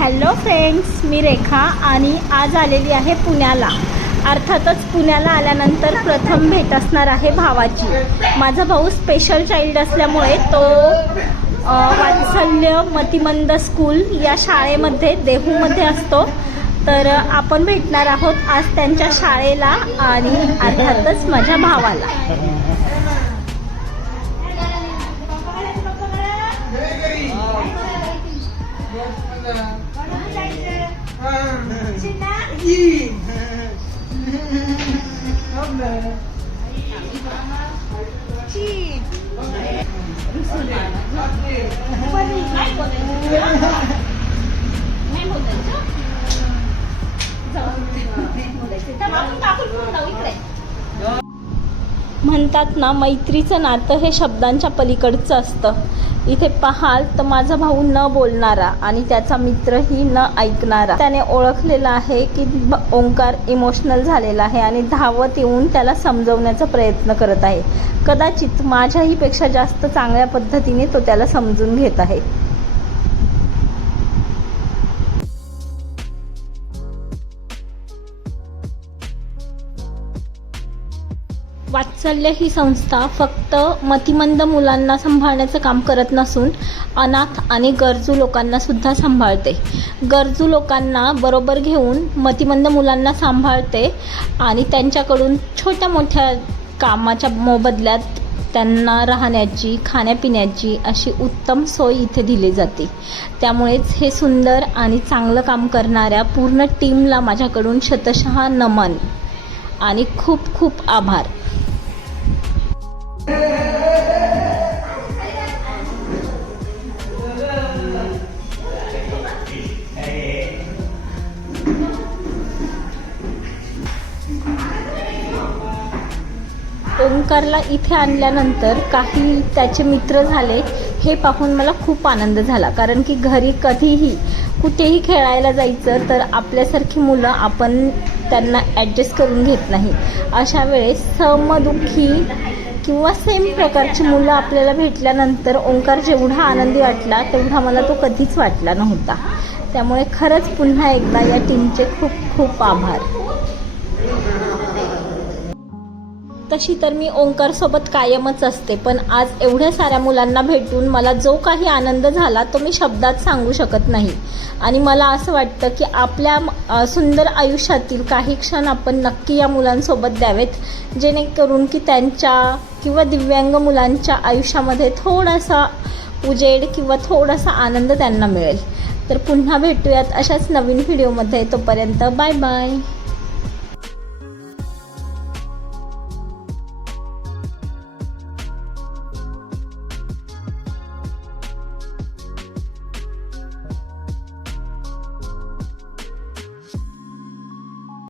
Hello friends मी रेखा आणि आज आलेली आहे पुण्याला. अर्थातच पुण्याला आल्यानंतर प्रथम भेट असणार आहे भावाची. माझा भाऊ स्पेशल चाइल्ड असल्यामुळे तो वात्सल्य मतिमंद स्कूल या शाळेमध्ये देहूमध्ये असतो. तर आपण भेटणार आहोत आज त्यांच्या शाळेला आणि अर्थातच माझ्या भावाला. Mày một lần trước Rồi Tao bảo chúng ta cứ luôn đầu ý kể म्हणतात ना मैत्रीचं नातं हे शब्दांच्या पलीकडचं असतं. इथे पाहाल तर माझा भाऊ न बोलणारा आणि त्याचा मित्रही न ऐकणारा. त्याने ओळखलेला आहे की ओंकार इमोशनल झालेला आहे आणि धावत येऊन त्याला समजवण्याचा प्रयत्न करत आहे. कदाचित माझ्याहीपेक्षा जास्त चांगल्या पद्धतीने तो त्याला समजून घेत आहे. वात्सल्य ही संस्था फक्त मतिमंद मुलांना सांभाळण्याचं काम करत नसून अनाथ आणि गरजू लोकांना सुद्धा सांभाळते. गरजू लोकांना बरोबर घेऊन मतिमंद मुलांना सांभाळते आणि त्यांच्याकडून छोट्या मोठ्या कामाच्या मोबदल्यात त्यांना राहण्याची खाण्यापिण्याची अशी उत्तम सोय इथे दिली जाते. त्यामुळेच हे सुंदर आणि चांगलं काम करणाऱ्या पूर्ण टीमला माझ्याकडून शतशः नमन आणि खूप खूप आभार. ओंकारला इथे आणल्यानंतर काही त्याचे मित्र झाले. हे पाहून मला खूप आनंद झाला. कारण की घरी कधीही कुठेही खेळायला जायचं तर आपल्यासारखी मुलं आपण त्यांना ॲडजस्ट करून घेत नाही. अशा वेळेस समदुःखी किंवा सेम प्रकारची मुलं आपल्याला भेटल्यानंतर ओंकार जेवढा आनंदी वाटला तेवढा मला तो कधीच वाटला नव्हता. त्यामुळे खरंच पुन्हा एकदा या टीमचे खूप खूप आभार. तशी तर मी ओंकारसोबत कायमच असते पण आज एवढ्या साऱ्या मुलांना भेटून मला जो काही आनंद झाला तो मी शब्दात सांगू शकत नाही. आणि मला असं वाटतं की आपल्या सुंदर आयुष्यातील काही क्षण आपण नक्की या मुलांसोबत द्यावेत जेणेकरून की त्यांच्या किंवा दिव्यांग मुलांच्या आयुष्यामध्ये थोडासा उजेड किंवा थोडासा आनंद त्यांना मिळेल. तर पुन्हा भेटूयात अशाच नवीन व्हिडिओमध्ये. तोपर्यंत बाय बाय.